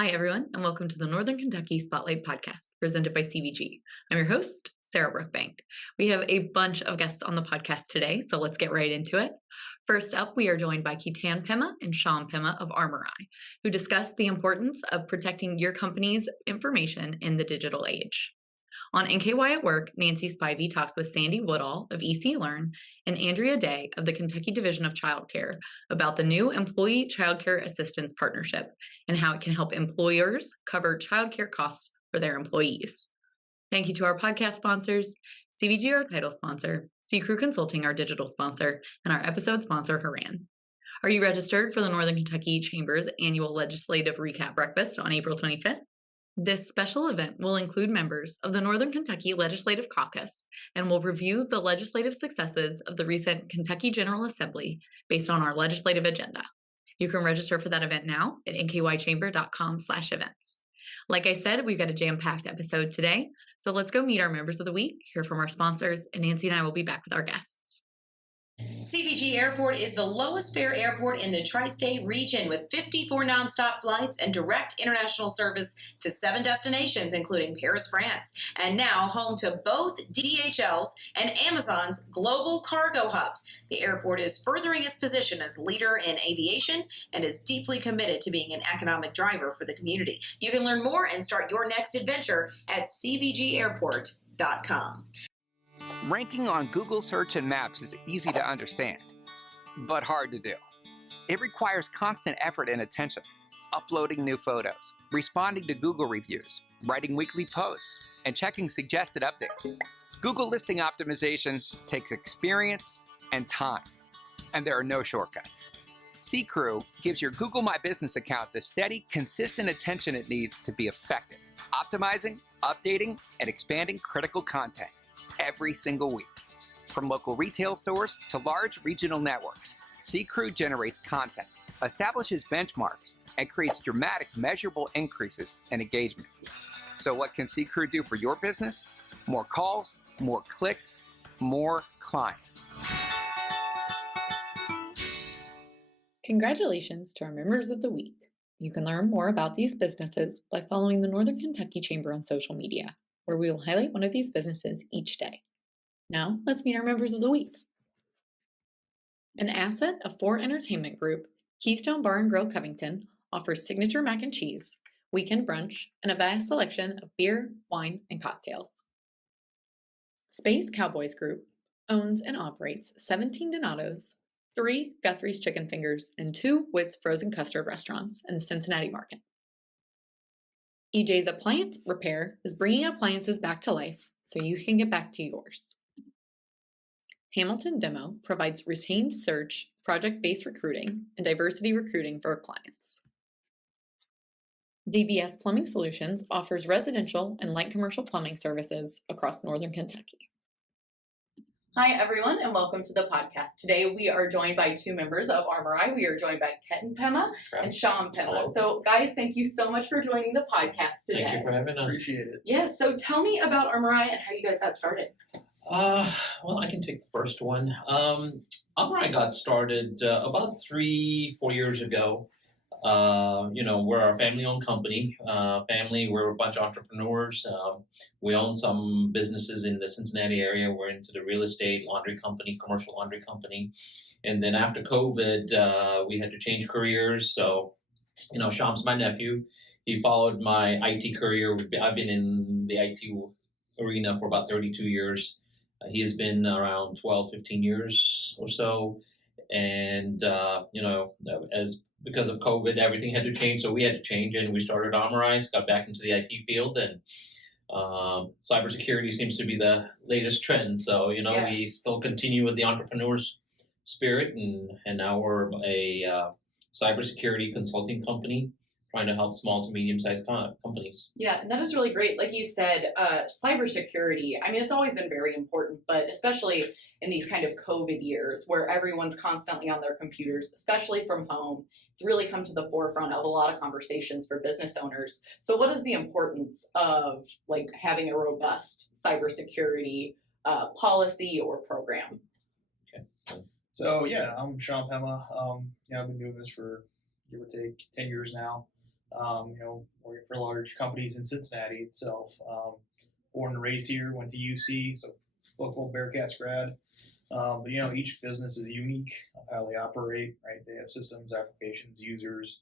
Hi, everyone, and welcome to the Northern Kentucky Spotlight Podcast, presented by CVG. I'm your host, Sarah Brookbank. We have a bunch of guests on the podcast today, so let's get right into it. First up, we are joined by Ketan Pema and Shyam Pema of Armoureye, who discuss the importance of protecting your company's information in the digital age. On NKY at Work, Nancy Spivey talks with Sandy Woodall of EC Learn and Andrea Day of the Kentucky Division of Childcare about the new Employee Childcare Assistance Partnership and how it can help employers cover childcare costs for their employees. Thank you to our podcast sponsors, CVG, our title sponsor, C-Crew Consulting, our digital sponsor, and our episode sponsor, Haran. Are you registered for the Northern Kentucky Chamber's annual Legislative Recap Breakfast on April 25th? This special event will include members of the Northern Kentucky Legislative Caucus and will review the legislative successes of the recent Kentucky General Assembly based on our legislative agenda. You can register for that event now at nkychamber.com/events. Like I said, we've got a jam-packed episode today, so let's go meet our members of the week, hear from our sponsors, and Nancy and I will be back with our guests. CVG Airport is the lowest fare airport in the tri-state region with 54 nonstop flights and direct international service to 7 destinations, including Paris, France, and now home to both DHL's and Amazon's global cargo hubs. The airport is furthering its position as leader in aviation and is deeply committed to being an economic driver for the community. You can learn more and start your next adventure at cvgairport.com. Ranking on Google Search and Maps is easy to understand, but hard to do. It requires constant effort and attention, uploading new photos, responding to Google reviews, writing weekly posts, and checking suggested updates. Google listing optimization takes experience and time, and there are no shortcuts. C-Crew gives your Google My Business account the steady, consistent attention it needs to be effective, optimizing, updating, and expanding critical content every single week. From local retail stores to large regional networks, C-Crew generates content, establishes benchmarks, and creates dramatic, measurable increases in engagement. So what can C-Crew do for your business? More calls, more clicks, more clients. Congratulations to our members of the week. You can learn more about these businesses by following the Northern Kentucky Chamber on social media, where we will highlight one of these businesses each day. Now, let's meet our members of the week. An asset of 4 Entertainment Group, Keystone Bar & Grill Covington offers signature mac and cheese, weekend brunch, and a vast selection of beer, wine, and cocktails. Space Cowboys Group owns and operates 17 Donato's, 3 Guthrie's Chicken Fingers, and 2 Witt's Frozen Custard restaurants in the Cincinnati market. EJ's Appliance Repair is bringing appliances back to life so you can get back to yours. Hamilton Demo provides retained search, project-based recruiting, and diversity recruiting for our clients. DBS Plumbing Solutions offers residential and light commercial plumbing services across Northern Kentucky. Hi, everyone, and welcome to the podcast. Today, we are joined by 2 members of Armoureye. We are joined by Ketan Pema and Shyam Pema. Hello. So, guys, thank you so much for joining the podcast today. Thank you for having us. Appreciate it. Yes, so tell me about Armoureye and how you guys got started. Well, I can take the first one. Armoureye got started about 3-4 years ago. We're a family-owned company. We're a bunch of entrepreneurs. We own some businesses in the Cincinnati area. We're into the real estate, laundry company, commercial laundry company. And then after COVID, we had to change careers. So, Shyam's my nephew. He followed my IT career. I've been in the IT arena for about 32 years. He's been around 12, 15 years or so. And, because of COVID, everything had to change. So we had to change, and we started Armoureye, got back into the IT field. And cybersecurity seems to be the latest trend. So, Yes. We still continue with the entrepreneur's spirit. And now we're a cybersecurity consulting company trying to help small to medium-sized companies. Yeah, and that is really great. Like you said, cybersecurity, I mean, it's always been very important, but especially in these kind of COVID years where everyone's constantly on their computers, especially from home, it's really come to the forefront of a lot of conversations for business owners. So what is the importance of having a robust cybersecurity policy or program? Okay. So, I'm Shyam Pema. I've been doing this for give or take 10 years now. Working for large companies in Cincinnati itself. Born and raised here, went to UC, so local Bearcats grad. But each business is unique of how they operate, right? They have systems, applications, users,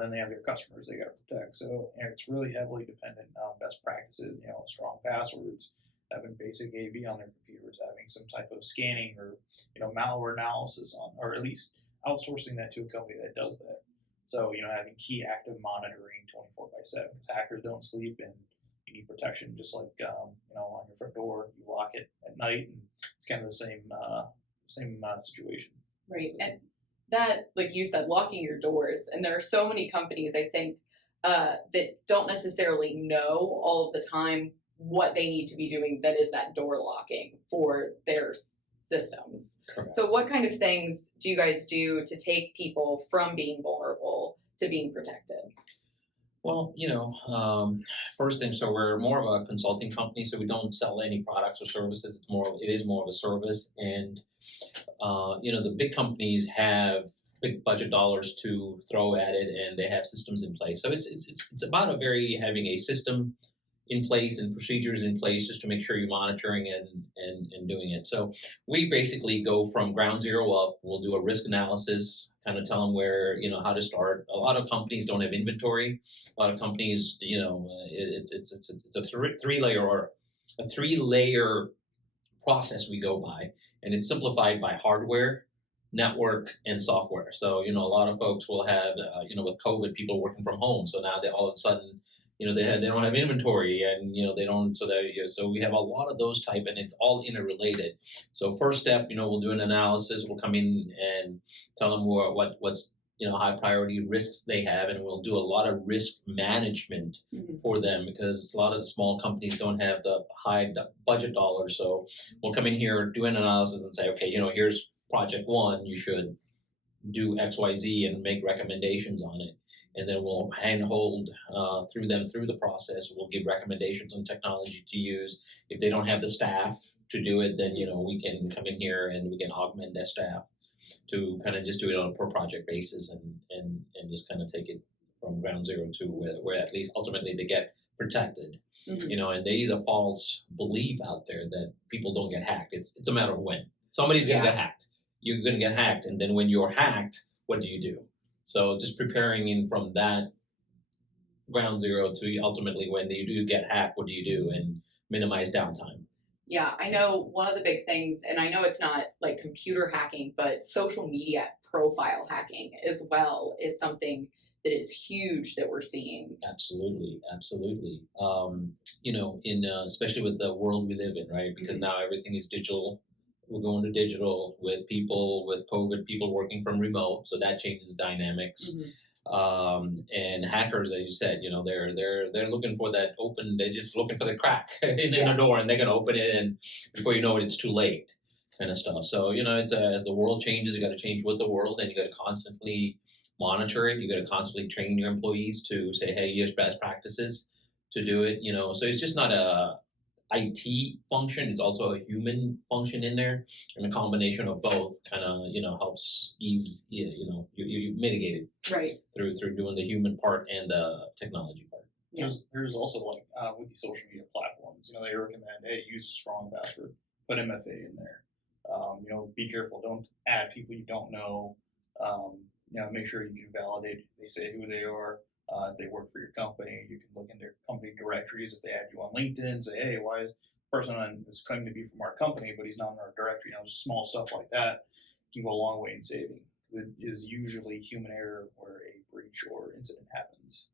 then they have their customers they got to protect. So it's really heavily dependent on best practices, strong passwords, having basic AV on their computers, having some type of scanning or malware analysis on, or at least outsourcing that to a company that does that. So having key active monitoring 24/7, because hackers don't sleep and you need protection. Just like on your front door, you lock it at night, and it's kind of the same situation. Right, and that, like you said, locking your doors, and there are so many companies, I think, that don't necessarily know all of the time what they need to be doing that is that door locking for their systems. Correct. So what kind of things do you guys do to take people from being vulnerable to being protected? Well, first thing, so we're more of a consulting company, so we don't sell any products or services. It is more of a service, and the big companies have big budget dollars to throw at it, and they have systems in place. So it's about having a system in place and procedures in place just to make sure you're monitoring and doing it. So we basically go from ground zero up. We'll do a risk analysis, kind of tell them where, how to start. A lot of companies don't have inventory. A lot of companies, it's a three-layer process we go by, and it's simplified by hardware, network, and software. So, a lot of folks will have, with COVID, people working from home. So now they all of a sudden, they don't have inventory, and they don't. So we have a lot of those type, and it's all interrelated. So first step, we'll do an analysis. We'll come in and tell them what's high priority risks they have, and we'll do a lot of risk management for them, because a lot of the small companies don't have the high budget dollars. So we'll come in here, do an analysis, and say, okay, here's project one. You should do X, Y, Z, and make recommendations on it. And then we'll handhold through the process. We'll give recommendations on technology to use. If they don't have the staff to do it, then we can come in here and we can augment that staff to kind of just do it on a per project basis and just kind of take it from ground zero to where at least ultimately they get protected. And there is a false belief out there that people don't get hacked. It's a matter of when. Somebody's going to get hacked. You're going to get hacked, and then when you're hacked, what do? So just preparing from that ground zero to ultimately when you do get hacked, what do? And minimize downtime. Yeah, I know one of the big things, and I know it's not like computer hacking, but social media profile hacking as well is something that is huge that we're seeing. Absolutely. Especially with the world we live in, right? Because now everything is digital. We're going to digital with COVID, people working from remote, so that changes dynamics. And hackers, as you said, they're looking for that open. They're just looking for the crack in the door, and they're going to open it, and before you know it, it's too late, kind of stuff. So it's as the world changes, you got to change with the world, and you got to constantly monitor it. You got to constantly train your employees to say, hey, here's best practices to do it. So it's just not a IT function, it's also a human function in there, and a combination of both kind of helps ease you mitigate it right through doing the human part and the technology part. There's also with these social media platforms, they recommend, hey, use a strong password, put MFA in there. Be careful, don't add people you don't know. Make sure you can validate. They say who they are. If they work for your company, you can look in their company directories. If they add you on LinkedIn, say, hey, why is person is claiming to be from our company, but he's not in our directory? Just small stuff like that can go a long way in saving. It is usually human error where a breach or incident happens.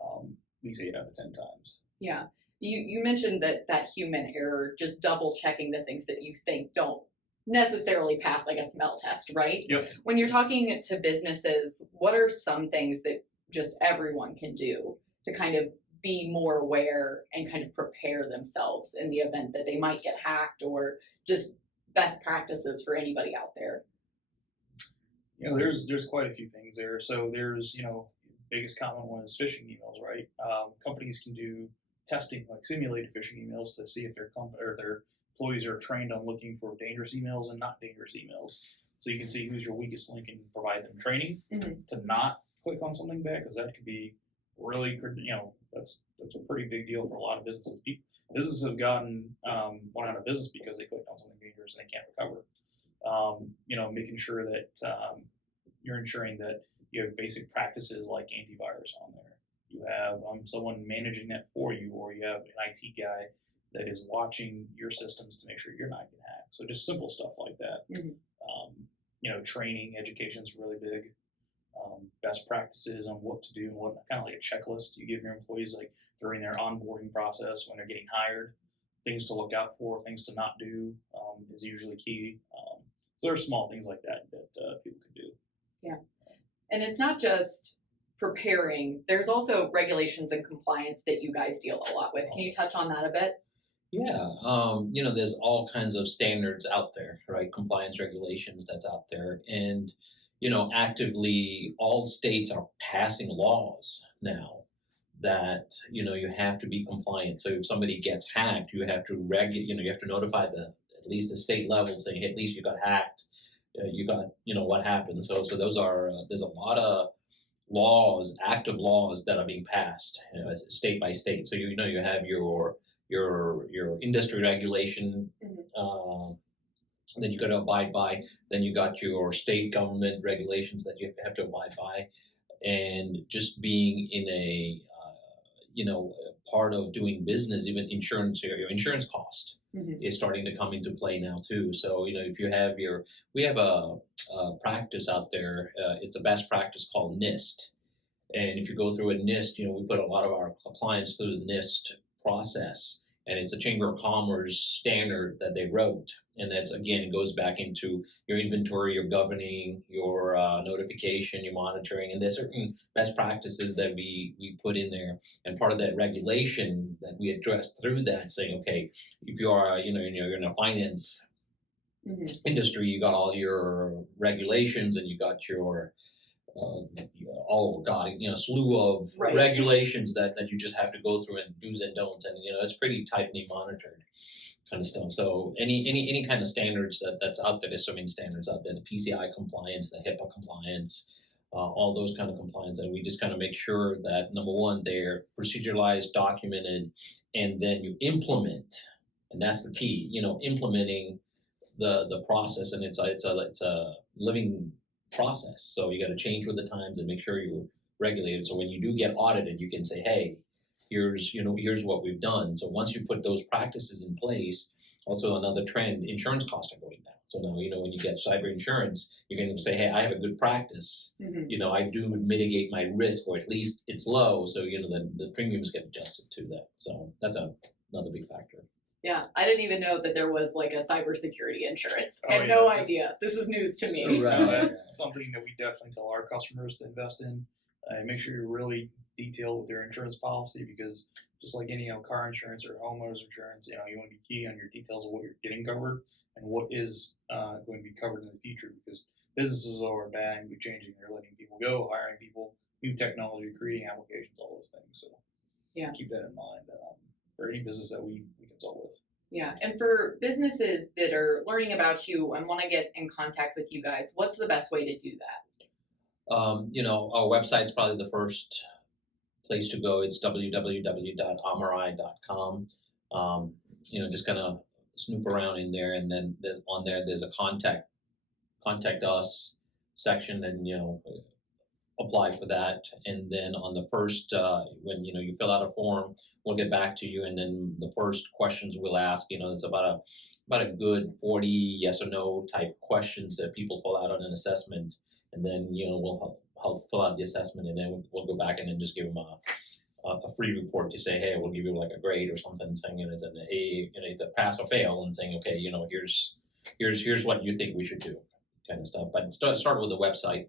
At least 8 out of 10 times. Yeah. You mentioned that human error, just double checking the things that you think don't necessarily pass like a smell test, right? Yep. When you're talking to businesses, what are some things that just everyone can do to kind of be more aware and kind of prepare themselves in the event that they might get hacked, or just best practices for anybody out there? There's quite a few things there. So there's, biggest common one is phishing emails, right? Companies can do testing, like simulated phishing emails, to see if their employees are trained on looking for dangerous emails and not dangerous emails. So you can see who's your weakest link and provide them training to not click on something bad, because that could be really, that's a pretty big deal for a lot of businesses. Businesses have gone out of business because they clicked on something dangerous and they can't recover. Making sure that you're ensuring that you have basic practices like antivirus on there. You have someone managing that for you, or you have an IT guy that is watching your systems to make sure you're not getting hacked. So just simple stuff like that. Mm-hmm. Training, education is really big. Best practices on what to do and what, kind of like a checklist you give your employees, like during their onboarding process when they're getting hired. Things to look out for, things to not do is usually key. So there are small things like that people can do. Yeah. And it's not just preparing. There's also regulations and compliance that you guys deal a lot with. Can you touch on that a bit? Yeah. There's all kinds of standards out there, right? Compliance regulations that's out there. And, actively all states are passing laws now that, you have to be compliant. So if somebody gets hacked, you have to you have to notify at least the state level saying, hey, at least you got hacked. You got, what happened. So those are, there's a lot of laws, active laws that are being passed state by state. So, you have your industry regulation that you got to abide by. Then you got your state government regulations that you have to abide by. And just being in a, part of doing business, even insurance, your insurance cost is starting to come into play now too. So, if you have we have a practice out there, it's a best practice called NIST. And if you go through a NIST, we put a lot of our clients through the NIST process, and it's a Chamber of Commerce standard that they wrote. And that's, again, it goes back into your inventory, your governing, your notification, your monitoring, and there's certain best practices that we put in there. And part of that regulation that we addressed through that, saying, okay, if you are, you're in a finance industry, you got all your regulations and you got your slew of regulations that you just have to go through and do's and don'ts, and it's pretty tightly monitored kind of stuff. So any kind of standards that's out there, there's so many standards out there, the PCI compliance, the HIPAA compliance, all those kind of compliance, and we just kind of make sure that number one, they're proceduralized, documented, and then you implement, and that's the key, implementing the process, and it's a living process. So you got to change with the times and make sure you're regulated. So when you do get audited, you can say, hey, here's what we've done. So once you put those practices in place, also another trend, insurance costs are going down. So now, when you get cyber insurance, you can say, hey, I have a good practice. I do mitigate my risk, or at least it's low. So, the premiums get adjusted to that. So that's another big factor. Yeah, I didn't even know that there was like a cybersecurity insurance. I had no idea. This is news to me. Right. That's something that we definitely tell our customers to invest in. Make sure you're really detailed with your insurance policy, because just like any car insurance or homeowners insurance, you want to be key on your details of what you're getting covered and what is going to be covered in the future, because businesses are badly changing. They're letting people go, hiring people, new technology, creating applications, all those things. So keep that in mind for any business that we consult with. Yeah, and for businesses that are learning about you and want to get in contact with you guys, what's the best way to do that? Our website's probably the first place to go. It's www.armoureye.com. Just kind of snoop around in there, and then on there there's a contact us section, and apply for that. And then on the first, when you fill out a form, we'll get back to you, and then the first questions we'll ask, it's about a good 40 yes or no type questions that people fill out on an assessment, and then we'll help fill out the assessment, and then we'll go back and then just give them a free report to say, hey, we'll give you like a grade or something, saying it's an A, either pass or fail, and saying, okay, here's what you think we should do, kind of stuff. But start with the website.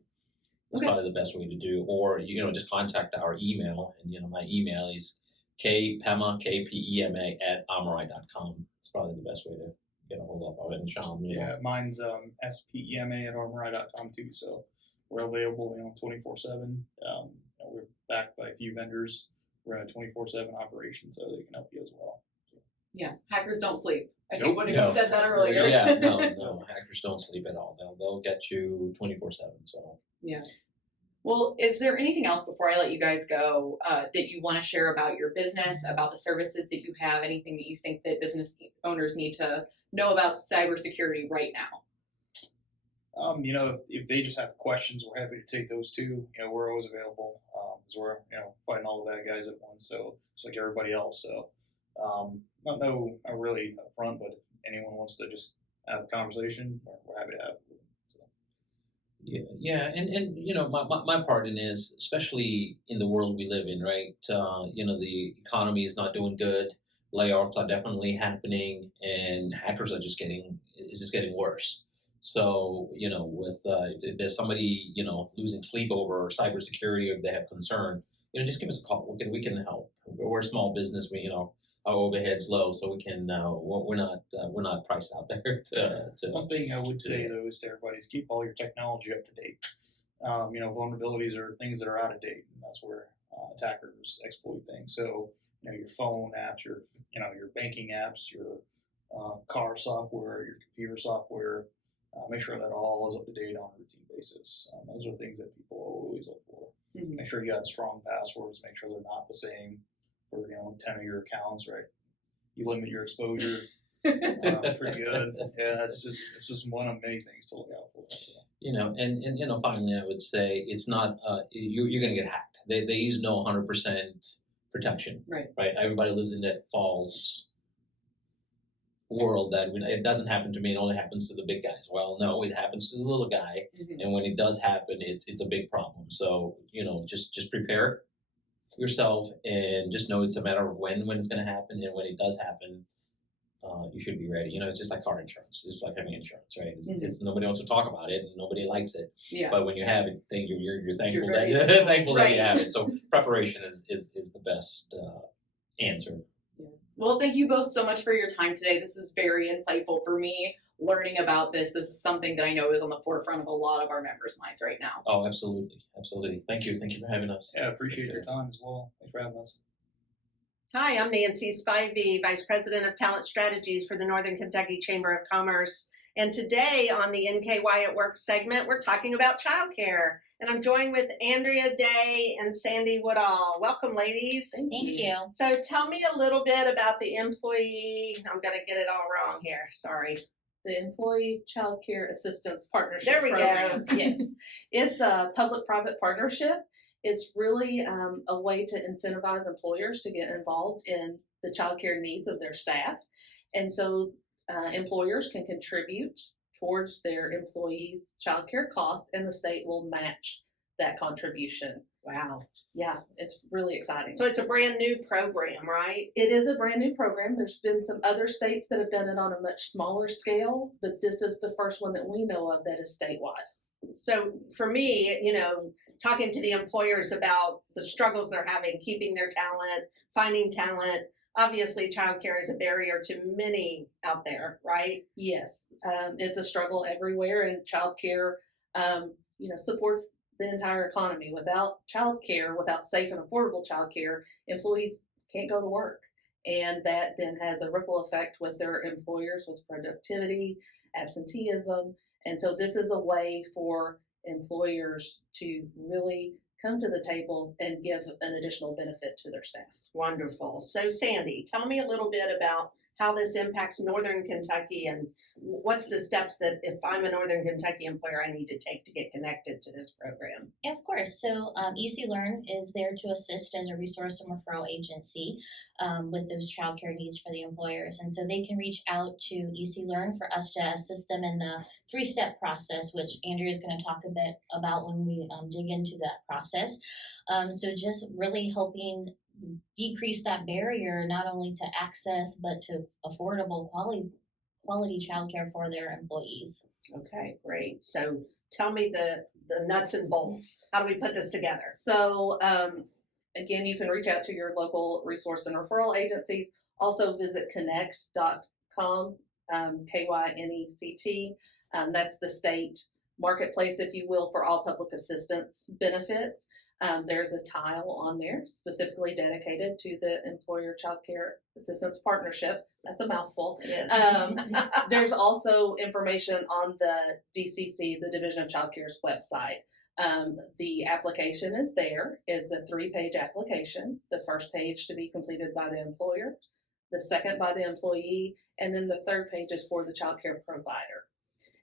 It's probably the best way to do, or just contact our email, and my email is Pema, Kpema @armoureye.com. It's probably the best way to get a hold of our Shyam. Yeah, mine's Spema @armoureye.com too. So we're available 24/7. We're backed by a few vendors. We're in a 24/7 operation, so they can help you as well. Yeah, hackers don't sleep. I think one of you said that earlier. Yeah, no, hackers don't sleep at all. They'll get you 24/7. So yeah. Well, is there anything else before I let you guys go that you want to share about your business, about the services that you have, anything that you think that business owners need to know about cybersecurity right now? If they just have questions, we're happy to take those too. We're always available because we're, fighting all the bad guys at once. So just like everybody else. So not really upfront, but if anyone wants to just have a conversation, we're happy to have it. Yeah, and my part in is, especially in the world we live in, right? The economy is not doing good. Layoffs are definitely happening, and hackers are just getting worse. So with if there's somebody losing sleep over cybersecurity, or if they have concern, just give us a call. We can help. We're a small business. Our overhead's low, so we can. We're not priced out there. One thing I would say though is to everybody is keep all your technology up to date. Vulnerabilities are things that are out of date, and that's where attackers exploit things. So your phone apps, your banking apps, your car software, your computer software. Make sure that all is up to date on a routine basis. Those are things that people always look for. Mm-hmm. Make sure you got strong passwords. Make sure they're not the same for 10 of your accounts. Right? You limit your exposure. Pretty good. Yeah, it's just one of many things to look out for. So. And finally, I would say it's not you're going to get hacked. They use no 100% protection. Right. Everybody lives in that false world that it doesn't happen to me, it only happens to the big guys. Well, no, it happens to the little guy, and when it does happen, it's a big problem. So just prepare yourself and just know it's a matter of when it's going to happen, and when it does happen, you should be ready. It's just like car insurance, just like having insurance, right? It's nobody wants to talk about it, and nobody likes it. Yeah. But when you have it, you're thankful that you have it. So preparation is the best answer. Well, thank you both so much for your time today. This was very insightful for me, learning about this. This is something that I know is on the forefront of a lot of our members' minds right now. Oh, absolutely. Absolutely. Thank you. Thank you for having us. Yeah, appreciate your time as well. Thanks for having us. Hi, I'm Nancy Spivey, Vice President of Talent Strategies for the Northern Kentucky Chamber of Commerce. And today on the NKY at Work segment, we're talking about childcare. And I'm joined with Andrea Day and Sandy Woodall. Welcome, ladies. Thank you. So tell me a little bit about the employee, I'm going to get it all wrong here, sorry. The Employee Child Care Assistance Partnership There we Program. go. Yes. It's a public-private partnership. It's really a way to incentivize employers to get involved in the child care needs of their staff. And so employers can contribute towards their employees' child care costs, and the state will match that contribution. Wow. Yeah, it's really exciting. So it's a brand new program, right? It is a brand new program. There's been some other states that have done it on a much smaller scale, but this is the first one that we know of that is statewide. So for me, talking to the employers about the struggles they're having, keeping their talent, finding talent, obviously childcare is a barrier to many out there, right? Yes, it's a struggle everywhere, and childcare, supports the entire economy. Without childcare, without safe and affordable childcare, employees can't go to work, and that then has a ripple effect with their employers, with productivity, absenteeism, and so this is a way for employers to really come to the table and give an additional benefit to their staff. Wonderful. So Sandy, tell me a little bit about how this impacts Northern Kentucky, and what's the steps that if I'm a Northern Kentucky employer I need to take to get connected to this program? Yeah, of course. So EC Learn is there to assist as a resource and referral agency with those childcare needs for the employers. And so they can reach out to EC Learn for us to assist them in the 3-step process, which Andrea is going to talk a bit about when we dig into that process. So just really helping decrease that barrier, not only to access, but to affordable quality childcare for their employees. Okay, great. So tell me the nuts and bolts. How do we put this together? So again, you can reach out to your local resource and referral agencies. Also visit connect.com, KYNECT. That's the state marketplace, if you will, for all public assistance benefits. There's a tile on there specifically dedicated to the Employer Child Care Assistance Partnership. That's a mouthful. Yes. There's also information on the DCC, the Division of Child Care's website, The application is there. It's a 3-page application. The first page to be completed by the employer, the second by the employee, and then the third page is for the child care provider.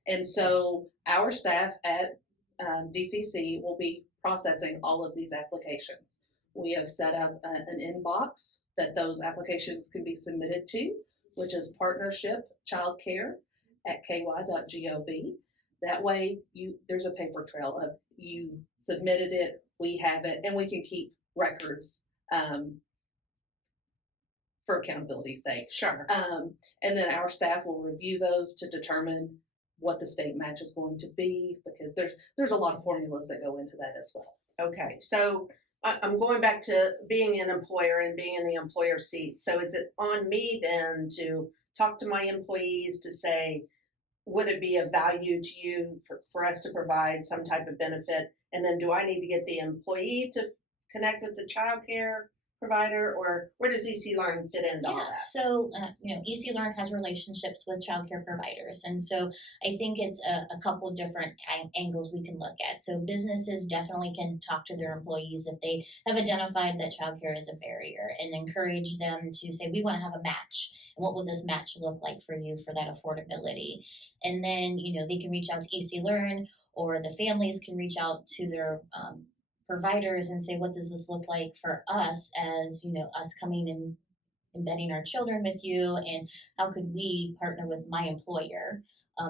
And so our staff at DCC will be processing all of these applications. We have set up an inbox that those applications can be submitted to, which is partnershipchildcare@ky.gov. That way, there's a paper trail of you submitted it, we have it, and we can keep records for accountability's sake. Sure. And then our staff will review those to determine what the state match is going to be, because there's a lot of formulas that go into that as well. Okay, so I'm going back to being an employer and being in the employer seat. So is it on me then to talk to my employees to say, would it be of value to you for us to provide some type of benefit? And then do I need to get the employee to connect with the child care provider, or where does EC Learn fit into all that? So, EC Learn has relationships with childcare providers. And so I think it's a couple different angles we can look at. So businesses definitely can talk to their employees if they have identified that childcare is a barrier, and encourage them to say, we want to have a match. And what will this match look like for you for that affordability? And then, they can reach out to EC Learn, or the families can reach out to their providers and say, what does this look like for us as, us coming and embedding our children with you, and how could we partner with my employer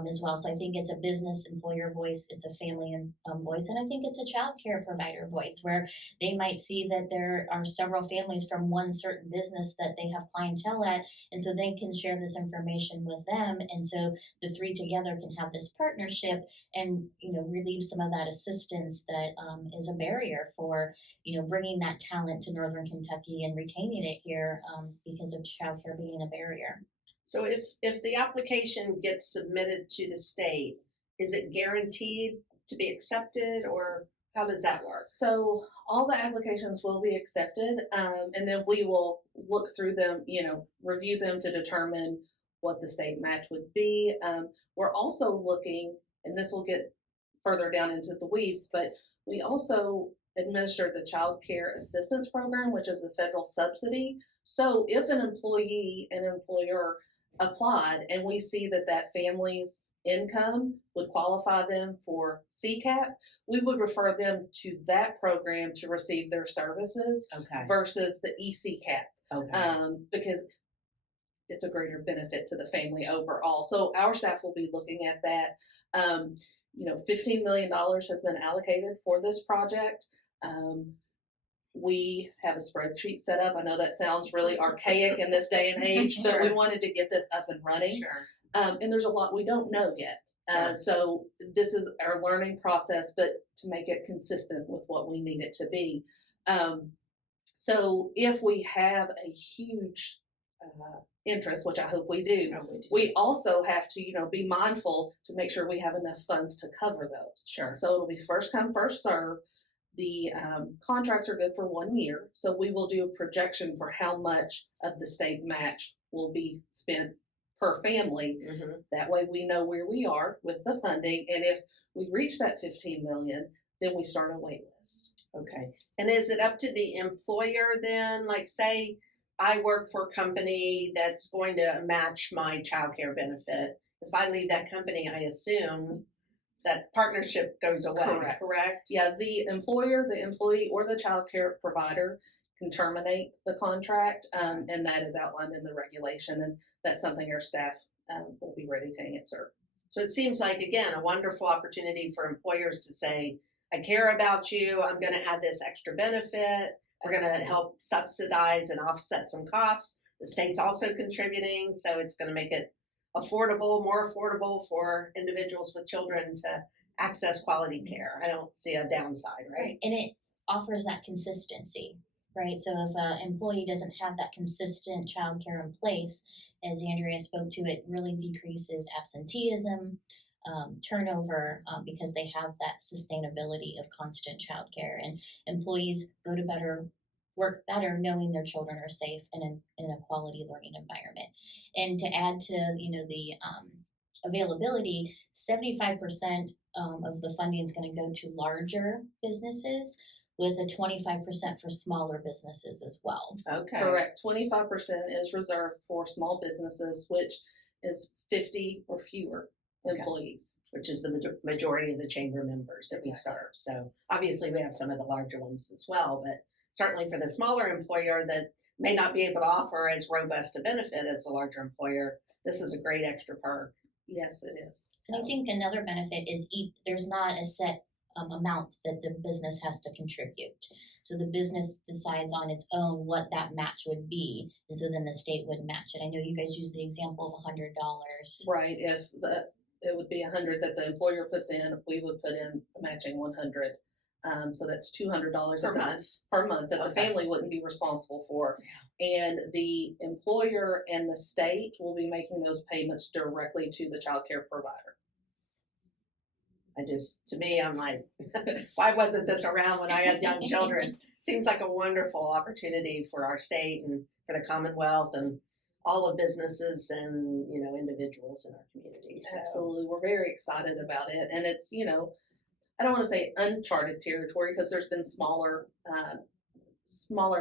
as well? So I think it's a business employer voice, it's a family voice, and I think it's a child care provider voice, where they might see that there are several families from one certain business that they have clientele at, and so they can share this information with them, and so the three together can have this partnership and relieve some of that assistance that is a barrier for bringing that talent to Northern Kentucky and retaining it here because of child care being a barrier. So if the application gets submitted to the state, is it guaranteed to be accepted, or how does that work? So all the applications will be accepted, and then we will look through them, review them to determine what the state match would be. We're also looking, and this will get further down into the weeds, but we also administer the Child Care Assistance Program, which is a federal subsidy. So if an employee and employer applied and we see that family's income would qualify them for CCAP, we would refer them to that program to receive their services versus the ECCAP, because it's a greater benefit to the family overall. So our staff will be looking at that. $15 million has been allocated for this project. We have a spreadsheet set up. I know that sounds really archaic in this day and age, but we wanted to get this up and running. Sure. And there's a lot we don't know yet. So this is our learning process, but to make it consistent with what we need it to be. So if we have a huge interest, which I hope we do, we also have to, be mindful to make sure we have enough funds to cover those. Sure. So it'll be first come, first serve. The contracts are good for 1 year, so we will do a projection for how much of the state match will be spent per family. Mm-hmm. That way we know where we are with the funding, and if we reach that $15 million, then we start a wait list. Okay. And is it up to the employer then? Like, say I work for a company that's going to match my child care benefit. If I leave that company, I assume that partnership goes away, correct? Yeah, the employer, the employee, or the child care provider can terminate the contract, and that is outlined in the regulation, and that's something our staff will be ready to answer. So it seems like, again, a wonderful opportunity for employers to say, I care about you, I'm going to add this extra benefit, we're going to help subsidize and offset some costs. The state's also contributing, so it's going to make it more affordable for individuals with children to access quality care. I don't see a downside, right? And it offers that consistency, right? So if an employee doesn't have that consistent child care in place, as Andrea spoke to, it really decreases absenteeism, turnover, because they have that sustainability of constant child care, and employees work better knowing their children are safe and in a quality learning environment. And to add to the availability, 75% of the funding is going to go to larger businesses, with a 25% for smaller businesses as well. Okay. Correct. 25% is reserved for small businesses, which is 50 or fewer employees. Which is the majority of the chamber members that we serve. So obviously we have some of the larger ones as well, but certainly for the smaller employer that may not be able to offer as robust a benefit as a larger employer, this is a great extra perk. Yes, it is. And I think another benefit is there's not a set amount that the business has to contribute. So the business decides on its own what that match would be, and so then the state would match it. I know you guys use the example of $100. Right. It would be 100 that the employer puts in, we would put in a matching 100. So that's $200 per month that the family wouldn't be responsible for. And the employer and the state will be making those payments directly to the child care provider. To me, I'm like, why wasn't this around when I had young children? Seems like a wonderful opportunity for our state and for the Commonwealth and all of businesses and, individuals in our community. So. Absolutely. We're very excited about it. And it's, I don't want to say uncharted territory because there's been smaller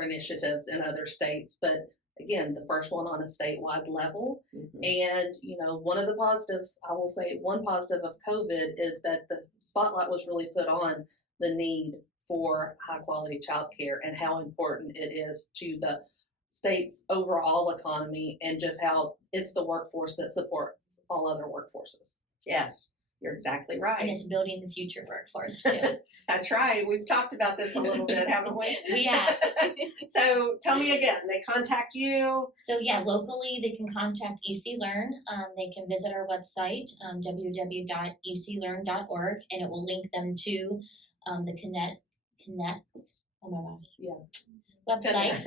initiatives in other states, but again, the first one on a statewide level. Mm-hmm. And, one of the positives, I will say one positive of COVID is that the spotlight was really put on the need for high quality childcare and how important it is to the state's overall economy and just how it's the workforce that supports all other workforces. Yes, you're exactly right. And it's building the future workforce too. That's right. We've talked about this a little bit, haven't we? We have. So tell me again, they contact you? So yeah, locally they can contact EC Learn. They can visit our website, www.eclearn.org, and it will link them to the Connect. Oh my gosh. Yeah. Connect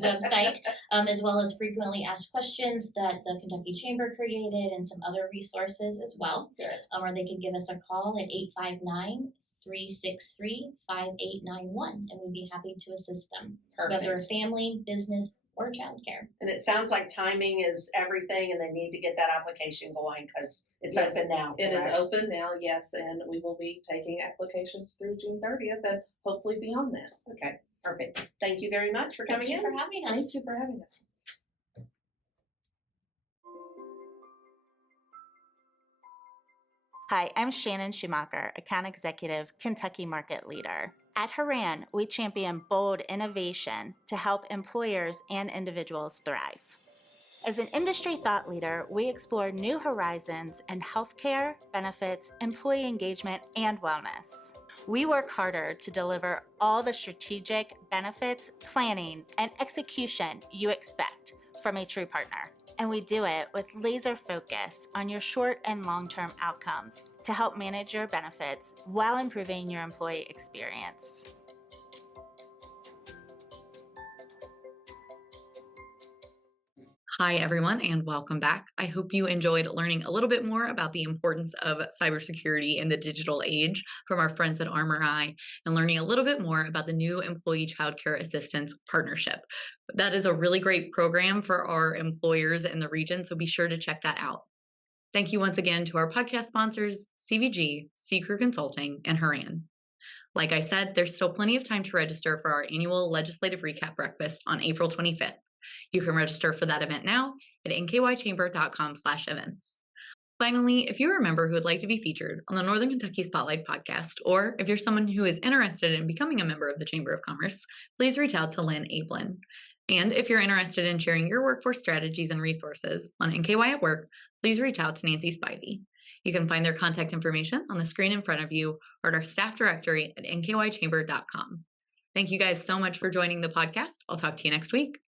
website, as well as frequently asked questions that the Kentucky Chamber created and some other resources as well. Or they could give us a call at 859-363-5891, and we'd be happy to assist them. Perfect. Whether family, business, or childcare. And it sounds like timing is everything, and they need to get that application going because it's open now. It is open now, yes, and we will be taking applications through June 30th and hopefully beyond that. Okay, perfect. Thank you very much for coming in. Thank you for having us. Thank you for having us. Hi, I'm Shannon Schumacher, Account Executive, Kentucky Market Leader. At Haran, we champion bold innovation to help employers and individuals thrive. As an industry thought leader, we explore new horizons in healthcare, benefits, employee engagement, and wellness. We work harder to deliver all the strategic benefits, planning, and execution you expect from a true partner. And we do it with laser focus on your short and long-term outcomes to help manage your benefits while improving your employee experience. Hi, everyone, and welcome back. I hope you enjoyed learning a little bit more about the importance of cybersecurity in the digital age from our friends at Armoureye and learning a little bit more about the new Employee Child Care Assistance Partnership. That is a really great program for our employers in the region, so be sure to check that out. Thank you once again to our podcast sponsors, CVG, C-Crew Consulting, and Haran. Like I said, there's still plenty of time to register for our annual Legislative Recap Breakfast on April 25th. You can register for that event now at nkychamber.com/events. Finally, if you're a member who would like to be featured on the Northern Kentucky Spotlight Podcast, or if you're someone who is interested in becoming a member of the Chamber of Commerce, please reach out to Lynn Ablin. And if you're interested in sharing your workforce strategies and resources on NKY at Work, please reach out to Nancy Spivey. You can find their contact information on the screen in front of you or at our staff directory at nkychamber.com. Thank you guys so much for joining the podcast. I'll talk to you next week.